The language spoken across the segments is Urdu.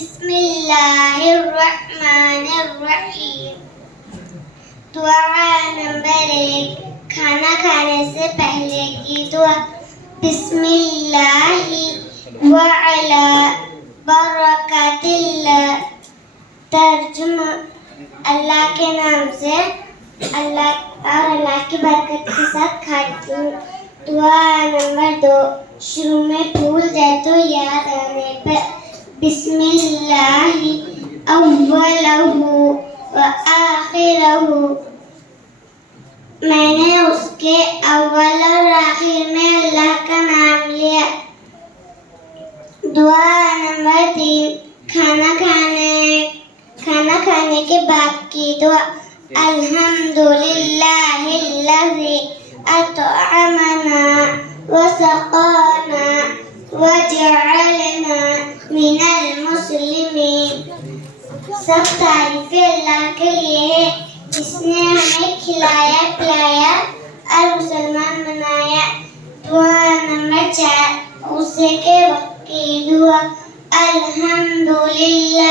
بسم اللہ الرحمن الرحیم۔ دعا نمبر 1، کھانا کھانے سے پہلے کی دعا۔ بسم اللہ وعلی برکات اللہ۔ ترجمہ: اللہ کے نام سے اللہ کی برکت کے ساتھ کھاتی ہوں۔ دعا نمبر 2، شروع میں بھول جائے تو یاد آنے پر۔ بسم اللہ اولہ و آخرہ۔ میں نے اس کے اول اور آخر میں اللہ کا نام لیا۔ دعا نمبر 3، کھانا کھانے کے بعد کی دعا۔ الحمدللہ الذی اطعمنا وسقانا وجعلنا من المسلمین۔ سب تعریفیں اللہ کے لیے ہے جس نے ہمیں کھلایا پلایا اور مسلمان بنایا۔ دعا نمبر 4، غصے کے وقت کی دعا۔ الحمدللہ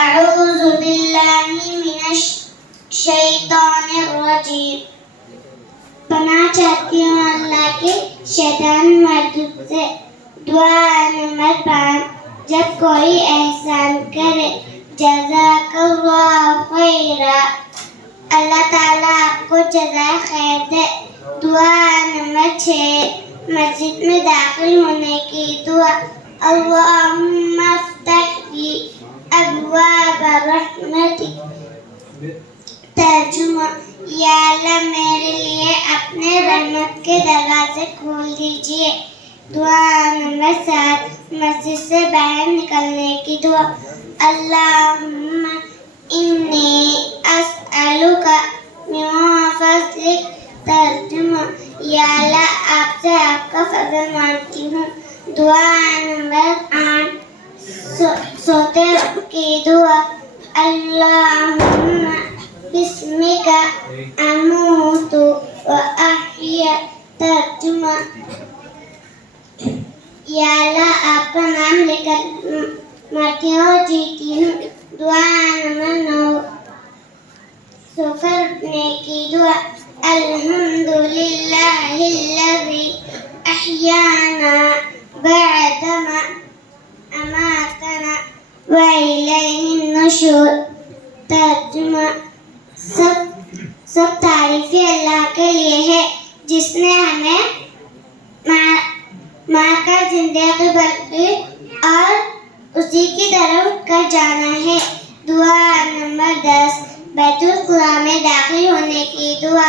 اعوذ باللہ من الشیطان الرجیم۔ پناہ چاہتی ہوں اللہ کے شیطان مردود سے۔ دعا نمبر 5، جب کوئی احسان کرے جزاک اللہ خیرا۔ اللہ تعالیٰ آپ کو جزائے خیر دے۔ دعا نمبر 6، مسجد میں داخل ہونے کی دعا۔ اللہم افتح لی ابواب رحمتک۔ ترجمہ: یا اللہ میرے لیے اپنے رحمت کے دروازے کھول دیجیے۔ دعا نمبر 7، مسجد سے باہر نکلنے کی دعا۔ اللہم انی اسألک من فضلک۔ ترجمہ: یا اللہ آپ سے آپ کا فضل مانگتی ہوں۔ دعا نمبر 8، سوتے وقت کی دعا۔ اللہم بسمک اموت و احیا۔ ترجمہ: یا اللہ آپ کا نام لے کر مرتی ہوں اور جیتی ہوں۔ دعا نمبر 9، سفر اٹھنے کی دعا۔ الحمدللہ الذی احیانا بعدما اماتنا والیہ النشور۔ ترجمہ: سب تعریفیں اللہ کے لیے ہے جس نے ہمیں مار کر زندگی بخشی اور اسی کی طرف اٹھ کر جانا ہے۔ دعا نمبر 10، بیت الخلاء میں داخل ہونے کی دعا۔